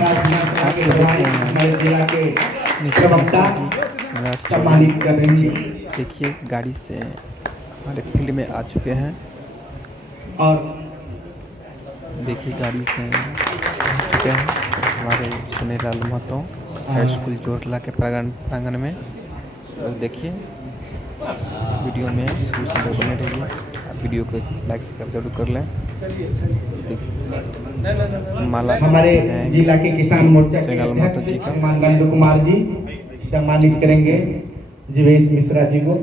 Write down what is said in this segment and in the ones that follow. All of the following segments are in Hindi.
आप हमारे जिला के प्रवक्ता सम्मानित कर रही है। देखिए गाड़ी से हमारे फील्ड में आ चुके हैं और देखिए गाड़ी से आ चुके हैं हमारे सुनीलाल महतो हाई स्कूल जोरला के प्रांगण में। लोग देखिए वीडियो में शुरू से लोग बने रहिए। आप वीडियो को लाइक सब्सक्राइब जरूर कर लें। माला हमारे जिला के किसान मोर्चा के सुनीलाल महतो जी का श्रीमान नंद कुमार जी सम्मानित करेंगे जीवेश मिश्रा जी को।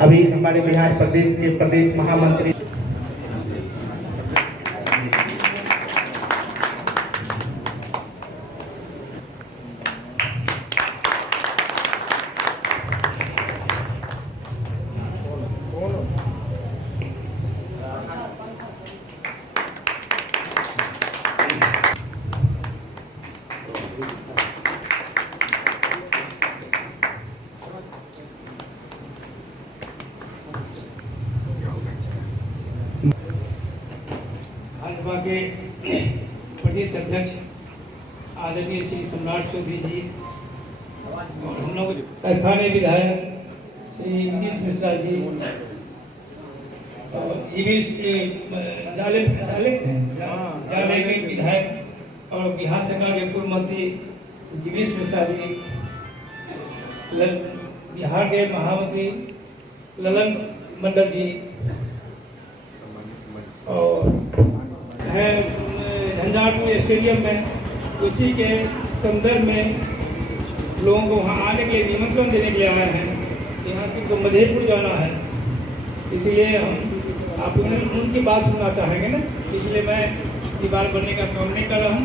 अभी हमारे बिहार प्रदेश के प्रदेश महामंत्री भाजपा के प्रदेश अध्यक्ष आदरणीय श्री सम्राट चौधरी जी और हम लोग का स्थानीय विधायक श्री नीतीश मिश्रा जी और जाले के विधायक और बिहार सरकार के पूर्व मंत्री जीवेश मिश्रा जी, बिहार के महामंत्री ललन मंडल जी और है झंझारपुर स्टेडियम में उसी के संदर्भ में लोगों को वहाँ आने के लिए निमंत्रण देने के लिए आए हैं। यहाँ से तो मधेपुर जाना है, इसलिए हम आप उनकी बात सुनना चाहेंगे ना, इसलिए मैं ये बात बनने का काम नहीं कर रहा हूँ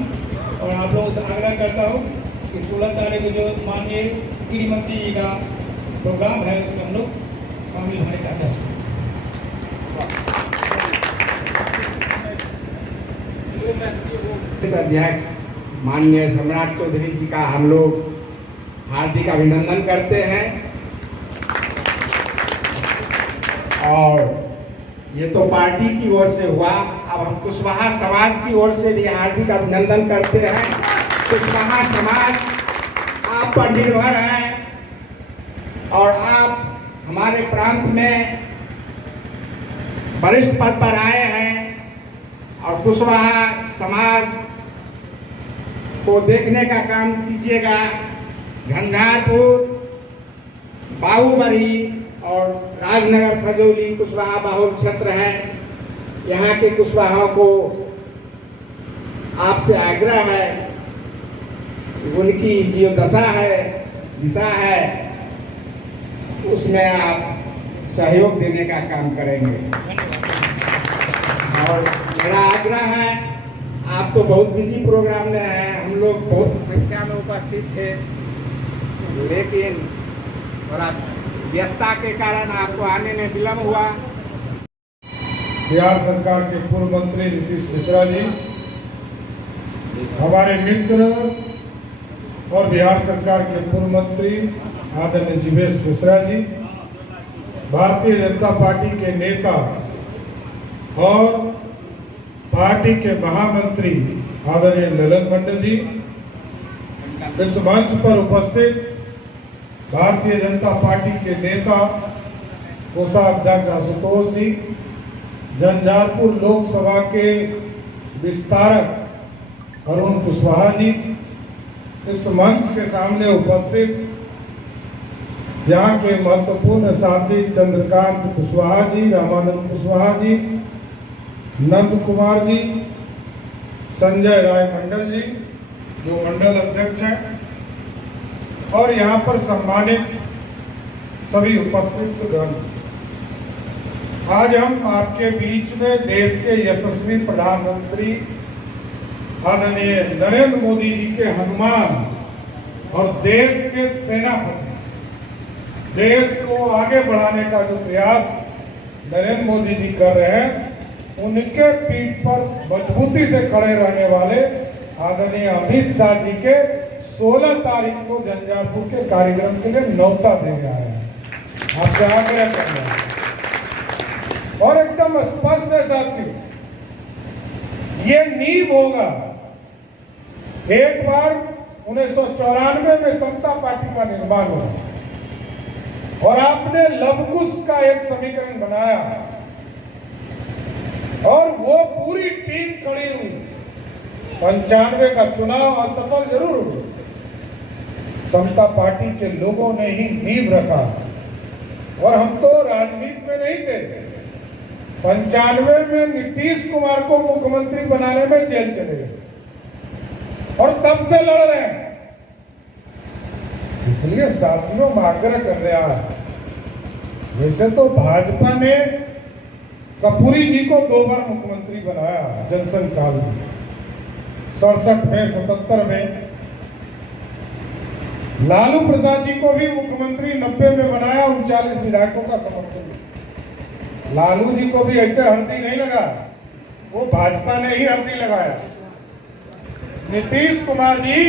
और आप लोगों से आग्रह करता हूँ कि 16 तारीख को जो माननीय गृह मंत्री जी का प्रोग्राम है उसमें हम लोग शामिल होने का चाहते हैं। अध्यक्ष माननीय सम्राट चौधरी जी का हम लोग हार्दिक अभिनंदन करते हैं और ये तो पार्टी की ओर से हुआ। अब हम कुशवाहा समाज की ओर से भी हार्दिक अभिनंदन करते हैं। कुशवाहा समाज आप पर निर्भर है और आप हमारे प्रांत में वरिष्ठ पद पर आए हैं और कुशवाहा समाज को देखने का काम कीजिएगा। झंझारपुर, बाबूबरी और राजनगर खजौली कुशवाहा बाहुल क्षेत्र है। यहाँ के कुशवाहा को आपसे आग्रह है, उनकी जो दशा है, दिशा है, उसमें आप सहयोग देने का काम करेंगे। और मेरा आग्रह है, आप तो बहुत बिजी प्रोग्राम में हैं, हम लोग बहुत संख्या में उपस्थित थे, लेकिन थोड़ा व्यस्तता के कारण आपको आने में विलम्ब हुआ। बिहार सरकार के पूर्व मंत्री नीतीश मिश्रा जी, हमारे मित्र और बिहार सरकार के पूर्व मंत्री आदरणीय जीवेश मिश्रा जी, भारतीय जनता पार्टी के नेता और पार्टी के महामंत्री आदरणीय ललन मंडल जी, इस मंच पर उपस्थित भारतीय जनता पार्टी के नेता कोषाध्यक्ष आशुतोष जी, झंझारपुर लोकसभा के विस्तारक अरुण कुशवाहा जी, इस मंच के सामने उपस्थित यहाँ के महत्वपूर्ण साथी चंद्रकांत कुशवाहा जी, रामानंद कुशवाहा जी, नंद कुमार जी, संजय राय मंडल जी जो मंडल अध्यक्ष हैं, और यहाँ पर सम्मानित सभी उपस्थित गण, आज हम आपके बीच में देश के यशस्वी प्रधानमंत्री आदरणीय नरेंद्र मोदी जी के हनुमान और देश के सेनापति, देश को आगे बढ़ाने का जो प्रयास नरेंद्र मोदी जी कर रहे हैं, उनके पीठ पर मजबूती से खड़े रहने वाले आदरणीय अमित शाह जी के 16 तारीख को झंझारपुर के कार्यक्रम के लिए न्योता देने आया है, आपसे आग्रह कर रहे हैं। और एकदम स्पष्ट है साथियों, ये नींव होगा। एक बार 1994 में समता पार्टी का निर्माण हुआ और आपने लवकुश का एक समीकरण बनाया और वो पूरी टीम खड़ी हुई। 95 का चुनाव असफल जरूर हुआ, समता पार्टी के लोगों ने ही नींव रखा। और हम तो राजनीति में नहीं थे। 95 में नीतीश कुमार को मुख्यमंत्री बनाने में जेल चले गए और तब से लड़ रहे हैं। इसलिए साथियों में आग्रह कर रहा है, वैसे तो भाजपा ने कपूरी जी को 2 बार मुख्यमंत्री बनाया जनसंघ काल में, 67 में, 77 में। लालू प्रसाद जी को भी मुख्यमंत्री 90 में बनाया, 39 विधायकों का समर्थन। लालू जी को भी ऐसे हल्दी नहीं लगा, वो भाजपा ने ही हल्दी लगाया। नीतीश कुमार जी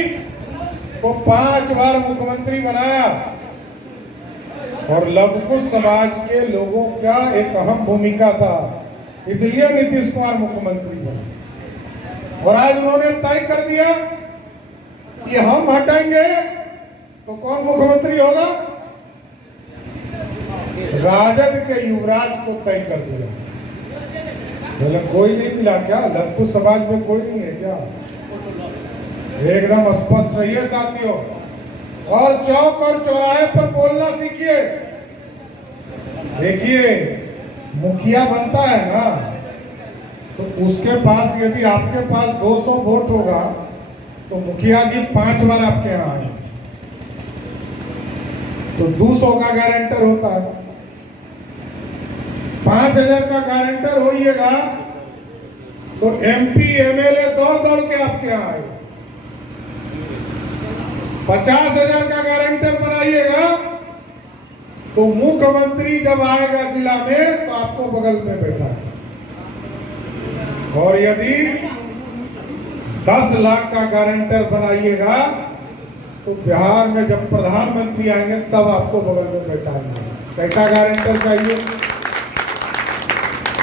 को 5 बार मुख्यमंत्री बनाया और लवकुश समाज के लोगों का एक अहम भूमिका था, इसलिए नीतीश कुमार मुख्यमंत्री बने। और आज उन्होंने तय कर दिया कि हम हटाएंगे तो कौन मुख्यमंत्री होगा? राजद के युवराज को तय कर दिया। बोले कोई नहीं मिला क्या? लवकुश समाज में कोई नहीं है क्या? एकदम स्पष्ट रहिए साथियों, और चौक और चौराहे पर बोलना सीखिए। देखिए, मुखिया बनता है ना, तो उसके पास यदि आपके पास 200 वोट होगा तो मुखिया जी 5 बार आपके यहाँ आए तो 200 का गारंटर होता है। 5000 का गारंटर होइएगा तो MP MLA दौड़ दौड़ के आपके यहाँ आए। 50,000 का गारंटर बनाइएगा तो मुख्यमंत्री जब आएगा जिला में तो आपको बगल में बैठा है। और यदि 10 लाख का गारंटर बनाइएगा तो बिहार में जब प्रधानमंत्री आएंगे तब आपको बगल में बैठा है। कैसा गारंटर चाहिए?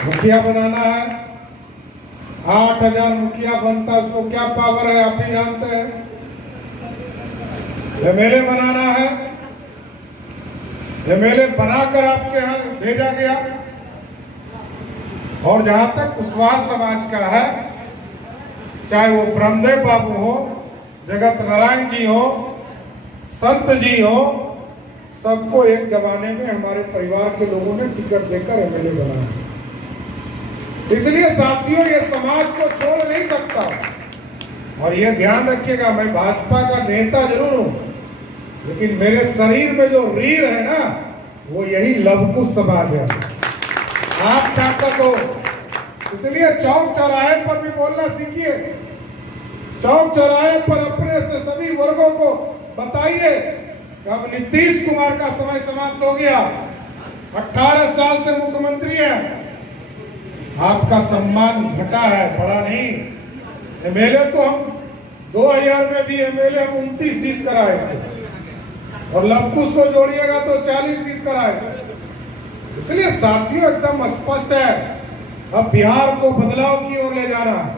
मुखिया बनाना है, 8,000 मुखिया बनता, उसको क्या पावर है आप भी जानते हैं। MLA बनाना है, MLA बनाकर आपके यहाँ भेजा गया। और जहां तक कुशवाहा समाज का है, चाहे वो ब्रह्मदेव बाबू हो, जगत नारायण जी हो, संत जी हो, सबको एक जमाने में हमारे परिवार के लोगों ने टिकट देकर MLA बनाया। इसलिए साथियों, ये समाज को छोड़ नहीं सकता। और ये ध्यान रखिएगा, मैं भाजपा का नेता जरूर हूं, लेकिन मेरे शरीर में जो रीढ़ है ना, वो यही लवकुश समाज है। आप ताकत हो, इसलिए चौक चौराहे पर भी बोलना सीखिए। चौक चौराहे पर अपने से सभी वर्गों को बताइए कि अब नीतीश कुमार का समय समाप्त हो गया, 18 साल से मुख्यमंत्री है, आपका सम्मान घटा है, बढ़ा नहीं। MLA तो हम 2000 में भी MLA हम 29 सीट कराए थे और लवकुश को जोड़िएगा तो 40 सीट कराए। इसलिए साथियों, एकदम स्पष्ट है, अब बिहार को बदलाव की ओर ले जाना है।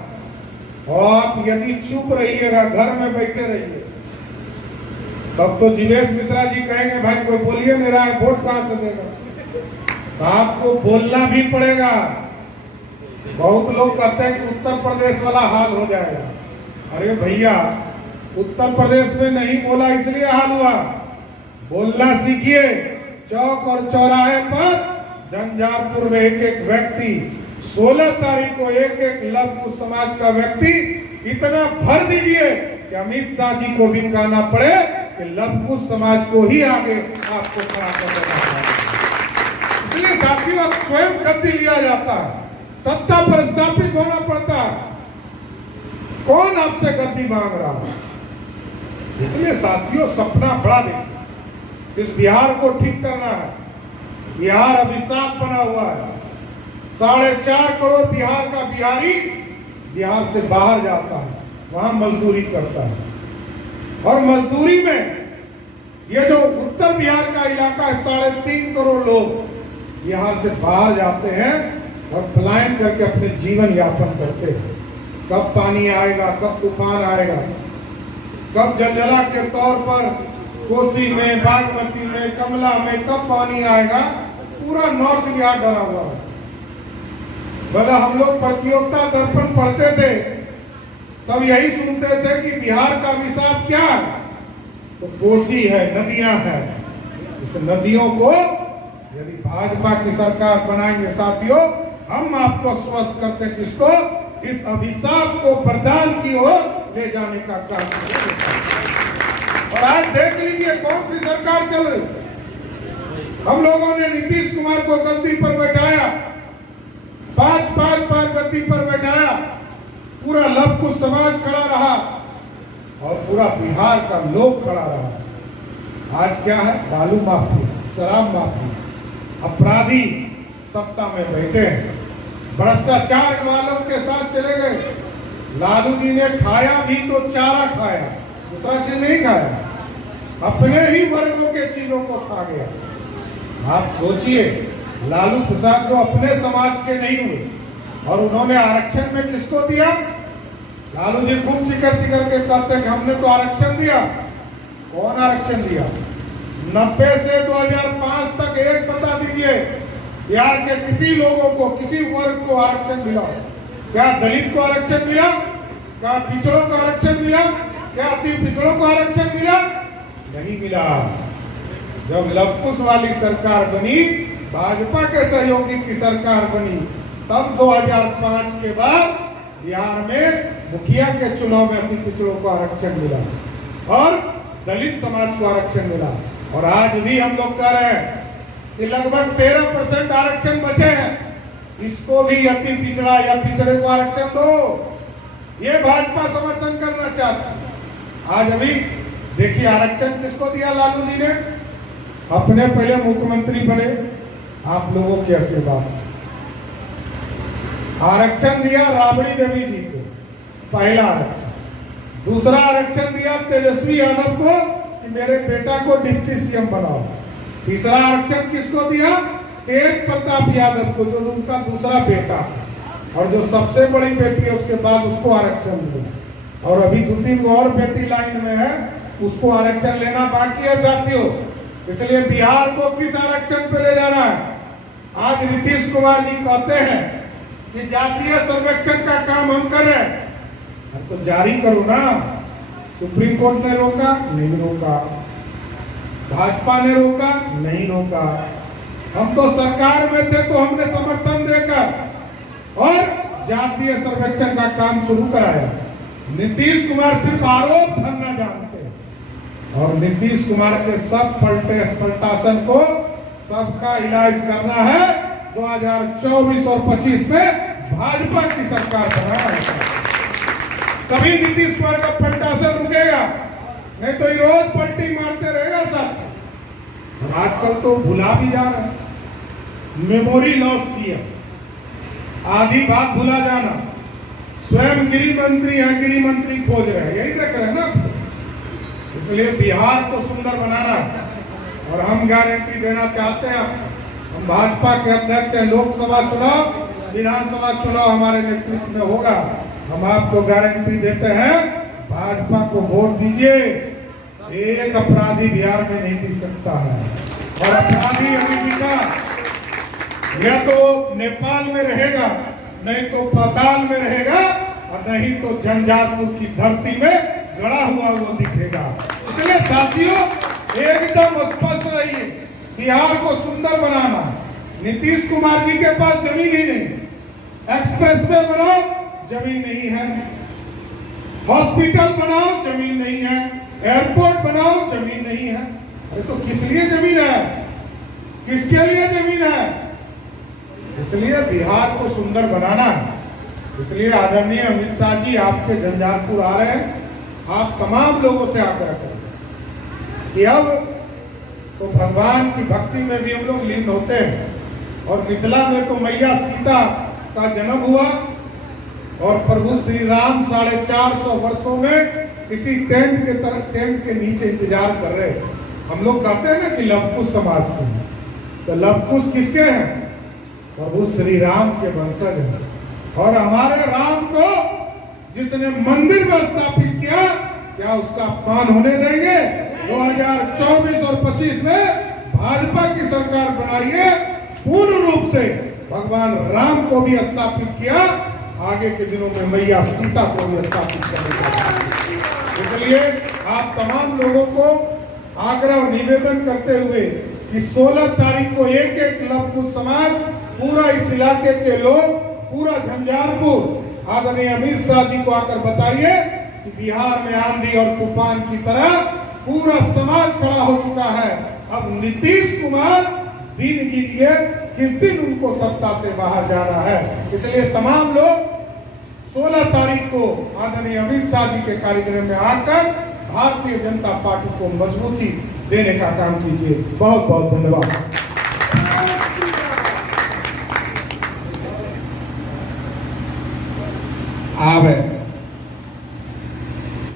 और आप यदि चुप रहिएगा, घर में बैठे रहिए, तब तो जीवेश मिश्रा जी कहेंगे भाई कोई बोलिए नहीं रहा है, वोट कहां से देगा? तो आपको बोलना भी पड़ेगा। बहुत लोग कहते हैं कि उत्तर प्रदेश वाला हाल हो जाएगा। अरे भैया, उत्तर प्रदेश में नहीं बोला इसलिए हाल हुआ। बोलना सीखिए। चौक और चौराहे पर झंझारपुर में एक एक व्यक्ति, 16 तारीख को एक एक लवकुश समाज का व्यक्ति इतना भर दीजिए कि अमित शाह जी को भी कहना पड़े कि लवकुश समाज को ही आगे आपको खड़ा करना है। इसलिए साथियों, अब स्वयं गद्दी लिया जाता है, सत्ता पर स्थापित होना पड़ता है। कौन आपसे गद्दी मांग रहा है? इसलिए साथियों, सपना बड़ा देखिए। इस बिहार को ठीक करना है। बिहार अभिशाप बना हुआ है। 4.5 करोड़ बिहार का बिहारी बिहार से बाहर जाता है, वहां मजदूरी करता है। और मजदूरी में ये जो उत्तर बिहार का इलाका है, 3.5 करोड़ लोग यहाँ से बाहर जाते हैं और पलायन करके अपने जीवन यापन करते हैं। कब पानी आएगा, कब तूफान आएगा, कब जलजला के तौर पर कोसी में, बागमती में, कमला में कब पानी आएगा, पूरा नॉर्थ बिहार डरा हुआ है। भला हम लोग प्रतियोगिता दर्पण पढ़ते थे तब यही सुनते थे कि बिहार का अभिशाप क्या है, तो कोसी है, नदियां हैं। इस नदियों को यदि भाजपा की सरकार बनाएंगे साथियों, हम आपको स्वस्थ करते किसको, इस अभिशाप को वरदान की ओर ले जाने का काम करेंगे। और आज देख लीजिए कौन सी सरकार चल रही। हम लोगों ने नीतीश कुमार को गद्दी पर बैठाया, 5 बार गद्दी पर बैठाया, पूरा लवकुश समाज खड़ा रहा और पूरा बिहार का लोग खड़ा रहा। आज क्या है, बालू माफिया, शराब माफिया, अपराधी सत्ता में बैठे हैं, भ्रष्टाचार वालों के साथ चले गए। लालू जी ने खाया भी तो चारा खाया, दूसरा चीज नहीं खाया, अपने ही वर्गों के चीजों को खा गया। आप सोचिए, लालू प्रसाद जो अपने समाज के नहीं हुए और उन्होंने आरक्षण में किसको दिया। लालू जी खूब चिकर के कहते कि हमने तो आरक्षण दिया। कौन आरक्षण दिया? 90 से 2005 तक एक बता दीजिए बिहार के किसी लोगों को, किसी वर्ग को आरक्षण मिला? क्या दलित को आरक्षण मिला? क्या पिछड़ों को आरक्षण मिला? क्या अति पिछड़ों को आरक्षण मिला? नहीं मिला। जब लवकुश वाली सरकार बनी, भाजपा के सहयोगी की सरकार बनी, तब 2005 के बाद बिहार में मुखिया के चुनाव में अति पिछड़ों को आरक्षण मिला और दलित समाज को आरक्षण मिला। और आज भी हम लोग कह रहे हैं कि लगभग 13% आरक्षण बचे हैं, इसको भी अति पिछड़ा या पिछड़े को आरक्षण दो। ये भाजपा समर्थन करना चाहती है। आज अभी देखिए आरक्षण किसको दिया लालू जी ने? अपने पहले मुख्यमंत्री बने आप लोगों के आशीर्वाद से। आरक्षण दिया राबड़ी देवी जी को, पहला आरक्षण। दूसरा आरक्षण दिया तेजस्वी यादव को कि मेरे बेटा को डिप्टी सीएम बनाओ। तीसरा आरक्षण किसको दिया? तेज प्रताप यादव को, जो उनका दूसरा बेटा और जो सबसे बड़ी बेटी है उसके बाद उसको आरक्षण दिया। और अभी 2-3 और बेटी लाइन में है, उसको आरक्षण लेना बाकी है साथियों। इसलिए बिहार को किस आरक्षण पे ले जाना है? आज नीतीश कुमार जी कहते हैं कि जातीय सर्वेक्षण का काम हम कर रहे हैं, तो जारी करो ना। सुप्रीम कोर्ट ने रोका, नहीं रोका। भाजपा ने रोका, नहीं रोका। हम तो सरकार में थे तो हमने समर्थन देकर और जातीय सर्वेक्षण का काम शुरू कराया। नीतीश कुमार सिर्फ आरोप भरना जानते हैं और नीतीश कुमार के सब पलटासन को सबका इलाज करना है। 2024 और 25 में भाजपा की सरकार बनाना है, तभी नीतीश कुमार का पलटासन रुकेगा, नहीं तो ये रोज पलटी मारते रहेगा साथ। और आजकल तो भुला भी जा रहे हैं, मेमोरी लॉस सीएम, आधी बात भुला जाना। स्वयं गृह मंत्री है, गृह मंत्री खोज रहे हैं, यही देख रहे हैं ना। इसलिए बिहार को सुंदर बनाना और हम गारंटी देना चाहते हैं। हम भाजपा के अध्यक्ष हैं, लोकसभा चुनाव, विधानसभा चुनाव हमारे नेतृत्व में होगा। हम आपको गारंटी देते हैं, भाजपा को वोट दीजिए। एक अपराधी बिहार में नहीं दिख सकता है और अपराधी अभी दिखा, या तो नेपाल में रहेगा, नहीं तो पाताल में रहेगा और नहीं तो झंझारपुर की धरती में गड़ा हुआ वो दिखेगा। इसलिए साथियों एकदम स्पष्ट रहिए, बिहार को सुंदर बनाना। नीतीश कुमार जी के पास जमीन ही नहीं, एक्सप्रेसवे बनाओ जमीन नहीं है, हॉस्पिटल बनाओ जमीन नहीं है, एयरपोर्ट बनाओ जमीन नहीं है। अरे तो किस लिए जमीन है? किसके लिए जमीन है? इसलिए बिहार को सुंदर बनाना है। इसलिए आदरणीय अमित शाह जी आपके झंझारपुर आ रहे हैं, आप तमाम लोगों से आग्रह करें कि अब तो भगवान की भक्ति में भी हम लोग लीन होते हैं। और मिथिला में तो मैया सीता का जन्म हुआ और प्रभु श्री राम 450 वर्षों में किसी टेंट के नीचे इंतजार कर रहे हैं। हम लोग कहते हैं ना कि लवकुश समाज से, तो लवकुश किसके हैं? प्रभु श्री राम के वंशज हैं। और हमारे राम को जिसने मंदिर में स्थापित किया, क्या उसका अपमान होने देंगे? 2024 और 25 में भाजपा की सरकार बनाइए, पूर्ण रूप से भगवान राम को भी स्थापित किया, आगे के दिनों में मैया सीता को भी स्थापित करेंगे। इसलिए आप तमाम लोगों को आग्रह और निवेदन करते हुए कि 16 तारीख को एक लवकुश समाज, पूरा इस इलाके के लोग, पूरा झंझारपुर, आदरणीय अमित शाह जी को आकर बताइए कि बिहार में आंधी और तूफान की तरह पूरा समाज खड़ा हो चुका है। अब नीतीश कुमार दिन गिनिए किस दिन उनको सत्ता से बाहर जाना है। इसलिए तमाम लोग 16 तारीख को आदरणीय अमित शाह जी के कार्यक्रम में आकर भारतीय जनता पार्टी को मजबूती देने का काम कीजिए। बहुत बहुत धन्यवाद। अब